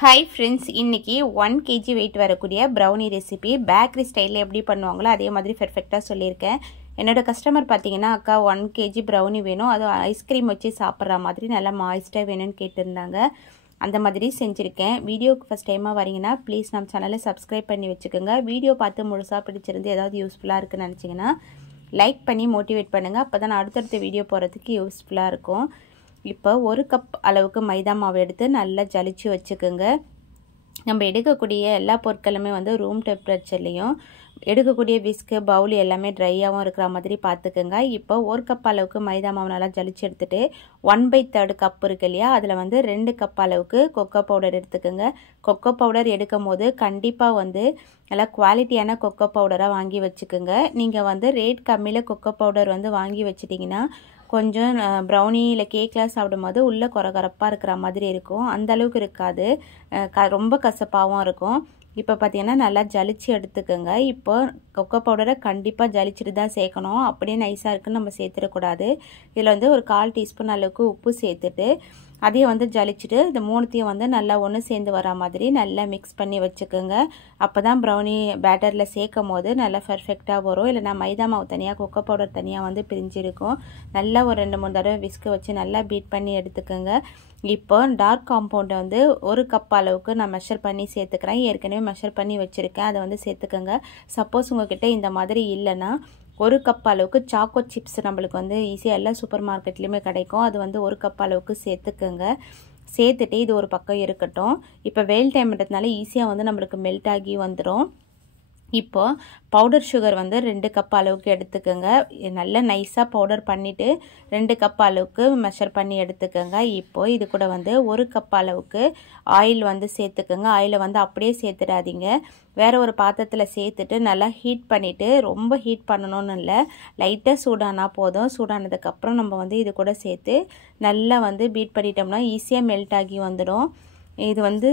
Hi friends, இன்றைக்கி 1 kg wait வரக்கூடிய brownie recipe bakery ஸ்டைலில் எப்படி பண்ணுவாங்களோ அதே மாதிரி பெர்ஃபெக்டாக சொல்லியிருக்கேன். என்னோடய கஸ்டமர் பார்த்தீங்கன்னா, அக்கா 1 kg ப்ரௌனி வேணும், அதுவும் ஐஸ்கிரீம் வச்சு சாப்பிட்ற மாதிரி நல்லா மாய்ஸ்டாக வேணும்னு கேட்டிருந்தாங்க. அந்த மாதிரி செஞ்சுருக்கேன். வீடியோக்கு ஃபஸ்ட் டைமாக வரீங்கன்னா ப்ளீஸ் நம்ம சேனலை சப்ஸ்கிரைப் பண்ணி வச்சுக்கோங்க. வீடியோ பார்த்து முழுசாக பிடிச்சிருந்து ஏதாவது யூஸ்ஃபுல்லாக இருக்குன்னு நினச்சிங்கன்னா லைக் பண்ணி மோட்டிவேட் பண்ணுங்கள். அப்போ தான் அடுத்தடுத்த வீடியோ போகிறதுக்கு யூஸ்ஃபுல்லாக இருக்கும். இப்போ 1 கப் அளவுக்கு மைதா மாவு எடுத்து நல்லா ஜலிச்சு வச்சுக்கோங்க. நம்ம எடுக்கக்கூடிய எல்லா பொருட்களுமே வந்து ரூம் டெம்பரேச்சர்லேயும், எடுக்கக்கூடிய விஸ்கு பவுல் எல்லாமே ட்ரையாகவும் இருக்கிற மாதிரி பார்த்துக்குங்க. இப்போ 1 கப் அளவுக்கு மைதா மாவு நல்லா ஜலிச்சு எடுத்துகிட்டு 1/3 கப் இருக்கு இல்லையா, அதில் வந்து 2 கப் அளவுக்கு கொக்கோ பவுடர் எடுத்துக்கோங்க. கொக்கோ பவுடர் எடுக்கும் போது கண்டிப்பாக வந்து நல்லா குவாலிட்டியான கொக்கோ பவுடராக வாங்கி வச்சுக்கோங்க. நீங்கள் வந்து ரேட் கம்மியில் கொக்கோ பவுடர் வந்து வாங்கி வச்சிட்டிங்கன்னா கொஞ்சம் ப்ரௌனி இல்லை கேக்லாம் சாப்பிடும்போது உள்ளே கொரகொரப்பாக இருக்கிற மாதிரி இருக்கும். அந்தளவுக்கு இருக்காது, ரொம்ப கசப்பாகவும் இருக்கும். இப்போ பார்த்தீங்கன்னா நல்லா ஜலிச்சு எடுத்துக்கோங்க. இப்போ கொக்கோ பவுடரை கண்டிப்பாக ஜலிச்சுட்டு தான் சேர்க்கணும். அப்படியே நைஸாக இருக்குன்னு நம்ம சேர்த்துடக்கூடாது. இதில் வந்து ஒரு 1/4 டீஸ்பூன் அளவுக்கு உப்பு சேர்த்துட்டு அதையும் வந்து ஜலிச்சுட்டு இந்த 3த்தையும் வந்து நல்லா ஒன்று சேர்ந்து வர மாதிரி நல்லா மிக்ஸ் பண்ணி வச்சுக்கோங்க. அப்போ தான் ப்ரௌனி பேட்டரில் சேர்க்கும் போது நல்லா பர்ஃபெக்டாக வரும். இல்லைனா மைதா மாவு தனியாக கொக்கோ பவுடர் தனியாக வந்து பிரிஞ்சிருக்கும். நல்லா ஒரு 2-3 தடவை விஸ்கு வச்சு நல்லா பீட் பண்ணி எடுத்துக்கோங்க. இப்போ டார்க் காம்பவுண்டை வந்து 1 கப் அளவுக்கு நான் மெஷர் பண்ணி சேர்த்துக்கிறேன். ஏற்கனவே மெஷர் பண்ணி வச்சுருக்கேன், அதை வந்து சேர்த்துக்கோங்க. சப்போஸ் உங்கள்கிட்ட இந்த மாதிரி இல்லைன்னா 1 கப் அளவுக்கு சாக்கோ சிப்ஸ் நம்மளுக்கு வந்து ஈஸியாக எல்லா சூப்பர் மார்க்கெட்லேயுமே கிடைக்கும். அது வந்து 1 கப் அளவுக்கு சேர்த்துக்கோங்க. சேர்த்துட்டு இது ஒரு பக்கம் இருக்கட்டும். இப்போ வெயில் டைம்ன்றதுனால ஈஸியாக வந்து நம்மளுக்கு மெல்ட் ஆகி வந்துடும். இப்போது பவுடர் சுகர் வந்து 2 கப் அளவுக்கு எடுத்துக்கோங்க. நல்லா நைஸாக பவுடர் பண்ணிவிட்டு 2 கப் அளவுக்கு மெஷர் பண்ணி எடுத்துக்கோங்க. இப்போது இது கூட வந்து 1 கப் அளவுக்கு ஆயில் வந்து சேர்த்துக்கோங்க. ஆயிலை வந்து அப்படியே சேர்த்துடாதீங்க, வேறு ஒரு பாத்திரத்தில் சேர்த்துட்டு நல்லா ஹீட் பண்ணிவிட்டு, ரொம்ப ஹீட் பண்ணணும்னு இல்லை, லைட்டாக சூடானால் போதும். சூடானதுக்கப்புறம் நம்ம வந்து இது கூட சேர்த்து நல்லா வந்து பீட் பண்ணிட்டோம்னா ஈஸியாக மெல்ட் ஆகி வந்துடும். இது வந்து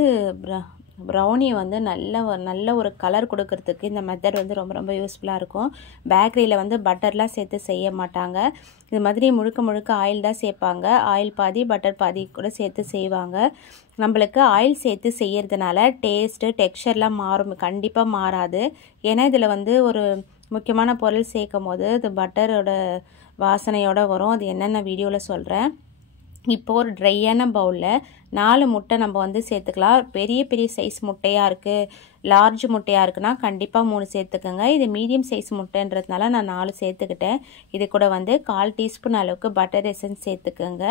ப்ரௌனி வந்து நல்ல ஒரு கலர் கொடுக்கறதுக்கு இந்த மெத்தட் வந்து ரொம்ப யூஸ்ஃபுல்லாக இருக்கும். பேக்கரியில் வந்து பட்டர்லாம் சேர்த்து செய்ய மாட்டாங்க. இது மாதிரி முழுக்க ஆயில் தான் சேர்ப்பாங்க. ஆயில் பாதி பட்டர் பாதி கூட சேர்த்து செய்வாங்க. நம்மளுக்கு ஆயில் சேர்த்து செய்யறதுனால டேஸ்ட்டு டெக்ஸ்சர்லாம் கண்டிப்பாக மாறாது. ஏன்னா இதில் வந்து ஒரு முக்கியமான பொருள் சேர்க்கும் போது இது பட்டரோட வாசனையோடு வரும். அது என்னென்ன வீடியோவில் சொல்கிறேன். இப்போ ஒரு ட்ரையான பவுலில் 4 முட்டை நம்ம வந்து சேர்த்துக்கலாம். பெரிய சைஸ் முட்டையாக இருக்குது, லார்ஜ் முட்டையாக இருக்குன்னா கண்டிப்பாக 3 சேர்த்துக்கோங்க. இது மீடியம் சைஸ் முட்டைன்றதுனால நான் 4 சேர்த்துக்கிட்டேன். இது கூட வந்து 1/4 டீஸ்பூன் அளவுக்கு பட்டர் எசன்ஸ் சேர்த்துக்கோங்க.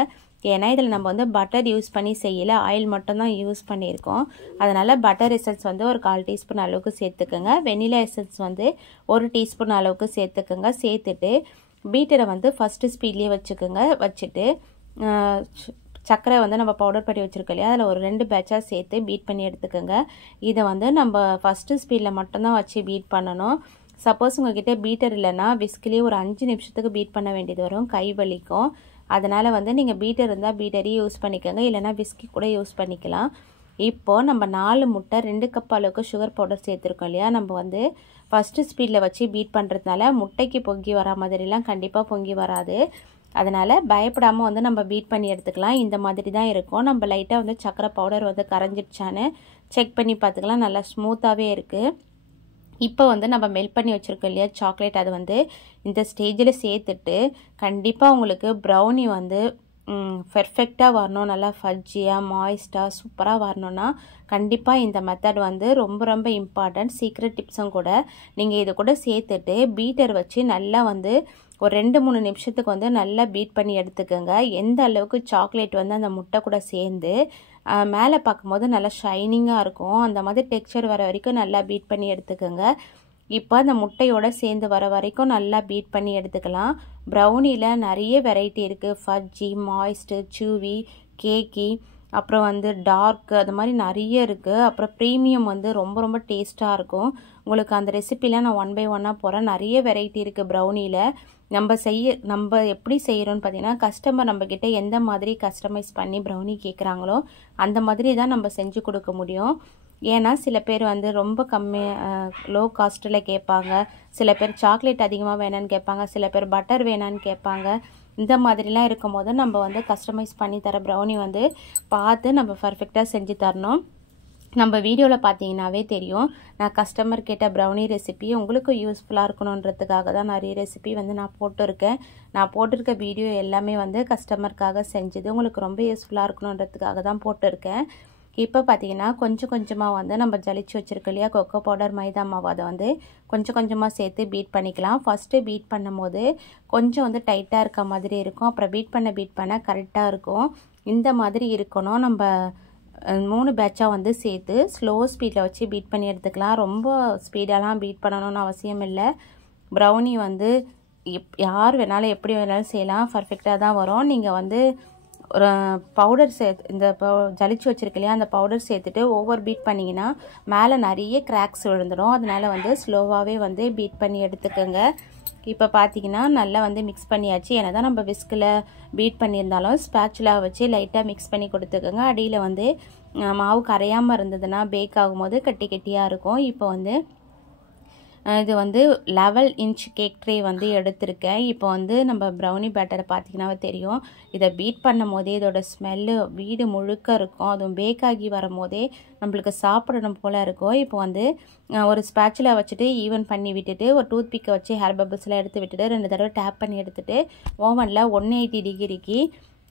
ஏன்னா இதில் நம்ம வந்து பட்டர் யூஸ் பண்ணி செய்யலை, ஆயில் மட்டும்தான் யூஸ் பண்ணியிருக்கோம். அதனால் பட்டர் எசன்ஸ் வந்து ஒரு 1/4 டீஸ்பூன் அளவுக்கு சேர்த்துக்கோங்க. வெனிலா எசன்ஸ் வந்து 1 டீஸ்பூன் அளவுக்கு சேர்த்துக்கோங்க. சேர்த்துட்டு பீட்டரை வந்து ஃபஸ்ட்டு ஸ்பீட்லேயே வச்சுக்கோங்க. வச்சுட்டு சர்க்கரை வந்து நம்ம பவுடர் பண்ணி வச்சுருக்கோம் இல்லையா, அதில் ஒரு 2 பேட்சாக சேர்த்து பீட் பண்ணி எடுத்துக்கோங்க. இதை வந்து நம்ம ஃபஸ்ட்டு ஸ்பீடில் மட்டும்தான் வச்சு பீட் பண்ணணும். சப்போஸ் உங்கள்கிட்ட பீட்டர் இல்லைன்னா விஸ்கிலேயே ஒரு 5 நிமிஷத்துக்கு பீட் பண்ண வேண்டியது வரும், கை வலிக்கும். அதனால் வந்து நீங்கள் பீட்டர் இருந்தால் பீட்டரையும் யூஸ் பண்ணிக்கோங்க, இல்லைனா விஸ்கி கூட யூஸ் பண்ணிக்கலாம். இப்போது நம்ம 4 முட்டை 2 கப் அளவுக்கு சுகர் பவுடர் சேர்த்துருக்கோம் இல்லையா, நம்ம வந்து ஃபஸ்ட்டு ஸ்பீடில் வச்சு பீட் பண்ணுறதுனால முட்டைக்கு பொங்கி வரா மாதிரிலாம் கண்டிப்பாக பொங்கி வராது. அதனால் பயப்படாமல் வந்து நம்ம பீட் பண்ணி எடுத்துக்கலாம். இந்த மாதிரி தான் இருக்கும். நம்ம லைட்டாக வந்து சக்கரை பவுடர் வந்து கரைஞ்சிடுச்சான்னு செக் பண்ணி பார்த்துக்கலாம். நல்லா ஸ்மூத்தாகவே இருக்குது. இப்போ வந்து நம்ம மெல்ட் பண்ணி வச்சுருக்கோம் இல்லையா சாக்லேட், அது வந்து இந்த ஸ்டேஜில் சேர்த்துட்டு கண்டிப்பாக உங்களுக்கு ப்ரௌனி வந்து பெர்ஃபெக்டாக வரணும், நல்லா ஃபஜ்ஜியாக மாய்ஸ்டாக சூப்பராக வரணும்னா கண்டிப்பாக இந்த மெத்தட் வந்து ரொம்ப இம்பார்ட்டன்ட், சீக்ரெட் டிப்ஸும் கூட. நீங்கள் இது கூட சேர்த்துட்டு பீட்டர் வச்சு நல்லா வந்து ஒரு 2-3 நிமிஷத்துக்கு வந்து நல்லா பீட் பண்ணி எடுத்துக்கோங்க. எந்த அளவுக்கு சாக்லேட் வந்து அந்த முட்டை கூட சேர்ந்து மேலே பார்க்கும்போது நல்லா ஷைனிங்காக இருக்கும், அந்த மாதிரி டெக்ஸ்சர் வர வரைக்கும் நல்லா பீட் பண்ணி எடுத்துக்கோங்க. இப்போ அந்த முட்டையோடு சேர்ந்து வர வரைக்கும் நல்லா பீட் பண்ணி எடுத்துக்கலாம். ப்ரௌனியில் நிறைய வெரைட்டி இருக்குது, ஃபஜ்ஜி, மாய்ஸ்ட்டு, சூவி, கேக்கி, அப்புறம் வந்து டார்க்கு, அது மாதிரி நிறைய இருக்குது. அப்புறம் ப்ரீமியம் வந்து ரொம்ப டேஸ்ட்டாக இருக்கும். உங்களுக்கு அந்த ரெசிப்பிலாம் நான் 1 by 1 போகிறேன். நிறைய வெரைட்டி இருக்குது ப்ரௌனியில். நம்ம எப்படி செய்கிறோன்னு பார்த்தீங்கன்னா, கஸ்டமர் நம்மக்கிட்ட எந்த மாதிரி கஸ்டமைஸ் பண்ணி ப்ரௌனி கேட்குறாங்களோ அந்த மாதிரி தான் நம்ம செஞ்சு கொடுக்க முடியும். ஏன்னா சில பேர் வந்து ரொம்ப லோ காஸ்ட்டில் கேட்பாங்க, சில பேர் சாக்லேட் அதிகமாக வேணான்னு கேட்பாங்க, சில பேர் பட்டர் வேணான்னு கேட்பாங்க. இந்த மாதிரிலாம் இருக்கும்போது நம்ம வந்து கஸ்டமைஸ் பண்ணி தர ப்ரௌனி வந்து பார்த்து நம்ம பர்ஃபெக்டாக செஞ்சு தரணும். நம்ம வீடியோவில் பார்த்தீங்கன்னாவே தெரியும், நான் கஸ்டமர் கேட்ட ப்ரௌனி ரெசிபி உங்களுக்கு யூஸ்ஃபுல்லாக இருக்கணுன்றதுக்காக தான் நிறைய ரெசிபி வந்து நான் போட்டிருக்கேன். நான் போட்டிருக்க வீடியோ எல்லாமே வந்து கஸ்டமருக்காக செஞ்சது, உங்களுக்கு ரொம்ப யூஸ்ஃபுல்லாக இருக்கணுன்றதுக்காக தான் போட்டிருக்கேன். இப்போ பார்த்தீங்கன்னா கொஞ்சம் கொஞ்சமாக வந்து நம்ம ஜலிச்சு வச்சுருக்கோம் இல்லையா கொக்கோ பவுடர், மைதா மாவு, அதை வந்து கொஞ்சம் கொஞ்சமாக சேர்த்து பீட் பண்ணிக்கலாம். ஃபஸ்ட்டு பீட் பண்ணும்போது கொஞ்சம் வந்து டைட்டாக இருக்க மாதிரி இருக்கும், அப்புறம் பீட் பண்ண கரெக்டாக இருக்கும். இந்த மாதிரி இருக்கணும். நம்ம 3 பேட்சாக வந்து சேர்த்து ஸ்லோ ஸ்பீடில் வச்சு பீட் பண்ணி எடுத்துக்கலாம். ரொம்ப ஸ்பீடாலாம் பீட் பண்ணணும்னு அவசியம் இல்லை. ப்ரௌனி வந்து யார் வேணாலும் எப்படி வேணாலும் செய்யலாம், பர்ஃபெக்டாக தான் வரும். நீங்கள் வந்து ஒரு பவுடர் இந்த ஜலிச்சு வச்சுருக்கு இல்லையா, அந்த பவுடர் சேர்த்துட்டு ஓவர் பீட் பண்ணிங்கன்னா மேலே நிறைய கிராக்ஸ் விழுந்துடும். அதனால் வந்து ஸ்லோவாகவே வந்து பீட் பண்ணி எடுத்துக்கோங்க. இப்போ பார்த்தீங்கன்னா நல்லா வந்து மிக்ஸ் பண்ணியாச்சு. ஏன்னா தான் நம்ம விஸ்கில் பீட் பண்ணியிருந்தாலும் ஸ்பேச்சுலா வச்சு லைட்டாக மிக்ஸ் பண்ணி கொடுத்துக்கோங்க. அடியில் வந்து மாவு கரையாமல் இருந்ததுன்னா பேக் ஆகும்போது கட்டி கட்டியாக இருக்கும். இப்போ வந்து இது வந்து 11 இன்ச் கேக் ட்ரே வந்து எடுத்திருக்கேன். இப்போ வந்து நம்ம ப்ரௌனி பேட்டரை பார்த்தீங்கன்னா தெரியும், இதை பீட் பண்ணும் போதே இதோட ஸ்மெல்லு வீடு முழுக்க இருக்கும். அதுவும் பேக் ஆகி வரும் போதே நம்மளுக்கு சாப்பிடணும் போல் இருக்கும். இப்போ வந்து ஒரு ஸ்பேச்சுலா வச்சுட்டு ஈவன் பண்ணி விட்டுட்டு ஒரு டூத் பிக்கை வச்சு ஹேர் பபிள்ஸ்லாம் எடுத்து விட்டுட்டு 2 தடவை டேப் பண்ணி எடுத்துகிட்டு ஓவனில் 180 டிகிரிக்கு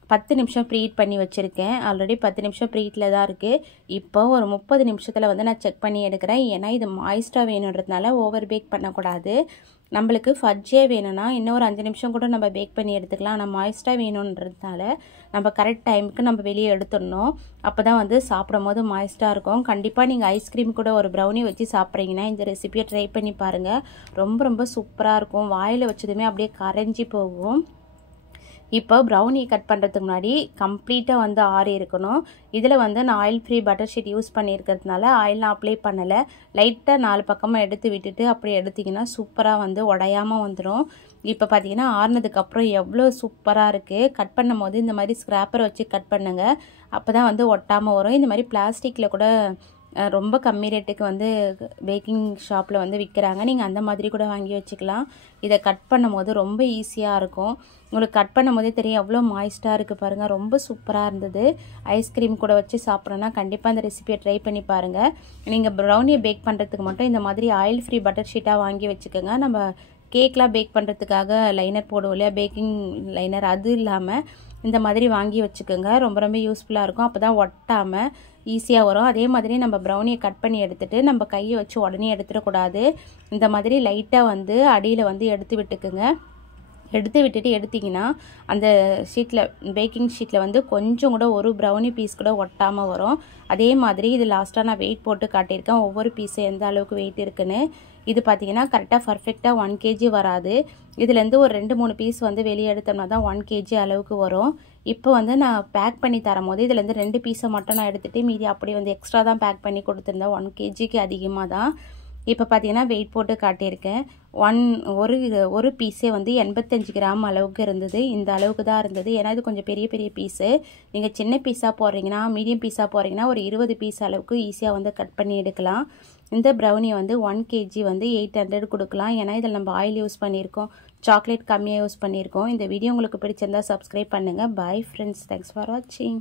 10 நிமிஷம் ப்ரீஹீட் பண்ணி வச்சுருக்கேன். ஆல்ரெடி 10 நிமிஷம் ப்ரீஹீட்டில் தான் இருக்குது. இப்போ ஒரு 30 நிமிஷத்தில் வந்து நான் செக் பண்ணி எடுக்கிறேன். ஏன்னா இது மாய்ஸ்டாக வேணுன்றதுனால ஓவர் பேக் பண்ணக்கூடாது. நம்மளுக்கு ஃபட்ஜே வேணும்னா இன்னும் ஒரு 5 நிமிஷம் கூட நம்ம பேக் பண்ணி எடுத்துக்கலாம். ஆனால் மாய்ஸ்டாக வேணுன்றதுனால நம்ம கரெக்ட் டைமுக்கு நம்ம வெளியே எடுத்துடணும். அப்போ தான் வந்து சாப்பிடும் போது மாய்ஸ்டாக இருக்கும். கண்டிப்பாக நீங்கள் ஐஸ்கிரீம் கூட ஒரு ப்ரௌனி வச்சு சாப்பிட்றீங்கன்னா இந்த ரெசிபியை ட்ரை பண்ணி பாருங்கள். ரொம்ப ரொம்ப சூப்பராக இருக்கும். வாயில் வச்சதுமே அப்படியே கரைஞ்சி போகும். இப்போ ப்ரௌனி கட் பண்ணுறதுக்கு முன்னாடி கம்ப்ளீட்டாக வந்து ஆறி இருக்கணும். இதில் வந்து நான் oil free butter sheet use பண்ணியிருக்கிறதுனால ஆயில்லாம் அப்ளை பண்ணலை. லைட்டாக 4 பக்கமாக எடுத்து விட்டுட்டு அப்படி எடுத்திங்கன்னா சூப்பராக வந்து உடையாமல் வந்துடும். இப்போ பார்த்தீங்கன்னா ஆறுனதுக்கப்புறம் எவ்வளோ சூப்பராக இருக்குது. கட் பண்ணும் போது இந்த மாதிரி ஸ்க்ராப்பர் வச்சு கட் பண்ணுங்கள். அப்போ தான் வந்து ஒட்டாமல் வரும். இந்த மாதிரி பிளாஸ்டிக்கில் கூட ரொம்ப கம்மி ரேட்டுக்கு வந்து பேக்கிங் ஷாப்பில் வந்து விற்கிறாங்க. நீங்கள் அந்த மாதிரி கூட வாங்கி வச்சுக்கலாம். இதை கட் பண்ணும் போது ரொம்ப ஈஸியாக இருக்கும். உங்களுக்கு கட் பண்ணும் போதே தெரியும் எவ்வளோ மாய்ஸ்டாக இருக்குது பாருங்கள். ரொம்ப சூப்பராக இருந்தது. ஐஸ்கிரீம் கூட வச்சு சாப்பிட்றோன்னா கண்டிப்பாக இந்த ரெசிபியை ட்ரை பண்ணி பாருங்கள். நீங்கள் ப்ரௌனியை பேக் பண்ணுறதுக்கு மட்டும் இந்த மாதிரி ஆயில் ஃப்ரீ பட்டர் ஷீட்டாக வாங்கி வச்சுக்கோங்க. நம்ம கேக்லாம் பேக் பண்ணுறதுக்காக லைனர் போடுவோம் இல்லையா, பேக்கிங் லைனர், அது இல்லாமல் இந்த மாதிரி வாங்கி வச்சுக்கோங்க. ரொம்ப ரொம்ப யூஸ்ஃபுல்லாக இருக்கும். அப்போ தான் ஒட்டாமல் ஈஸியாக வரும். அதே மாதிரி நம்ம ப்ரௌனியை கட் பண்ணி எடுத்துகிட்டு நம்ம கையை வச்சு உடனே எடுத்துடக்கூடாது. இந்த மாதிரி லைட்டாக வந்து அடியில் வந்து எடுத்து விட்டுக்குங்க. எடுத்து விட்டுட்டு எடுத்திங்கன்னா அந்த ஷீட்டில் பேக்கிங் ஷீட்டில் வந்து கொஞ்சம் கூட ஒரு ப்ரௌனி பீஸ் கூட ஒட்டாமல் வரும். அதே மாதிரி இது லாஸ்ட்டாக நான் வெயிட் போட்டு காட்டியிருக்கேன், ஒவ்வொரு பீஸு எந்த அளவுக்கு வெயிட் இருக்குன்னு. இது பார்த்திங்கன்னா கரெக்டாக பர்ஃபெக்டாக 1 kg வராது. இதுலேருந்து ஒரு 2-3 பீஸ் வந்து வெளியே எடுத்தோம்னா தான் 1 kg அளவுக்கு வரும். இப்போ வந்து நான் பேக் பண்ணி தரும் போது இதுலேருந்து 2 பீஸை மட்டும் நான் எடுத்துகிட்டு மீதி அப்படியே வந்து எக்ஸ்ட்ரா தான் பேக் பண்ணி கொடுத்துருந்தேன். 1 kgக்கு அதிகமாக தான். இப்போ பார்த்தீங்கன்னா வெயிட் போட்டு காட்டியிருக்கேன். ஒரு பீஸே வந்து 85 கிராம் அளவுக்கு இருந்தது. இந்த அளவுக்கு தான் இருந்தது. ஏன்னா இது கொஞ்சம் பெரிய பெரிய பீஸு. நீங்கள் சின்ன பீஸாக போடுறீங்கன்னா, மீடியம் பீஸாக போடுறீங்கன்னா ஒரு 20 பீஸ் அளவுக்கு ஈஸியாக வந்து கட் பண்ணி எடுக்கலாம். இந்த ப்ரௌனியை வந்து 1 kg வந்து 800 கொடுக்கலாம். ஏன்னா இதில் நம்ம ஆயில் யூஸ் பண்ணியிருக்கோம், சாக்லேட் கம்மியாக யூஸ் பண்ணியிருக்கோம். இந்த வீடியோ உங்களுக்கு பிடிச்சிருந்தா சப்ஸ்கிரைப் பண்ணுங்கள். பாய் ஃப்ரெண்ட்ஸ், தேங்க்ஸ் ஃபார் வாட்சிங்.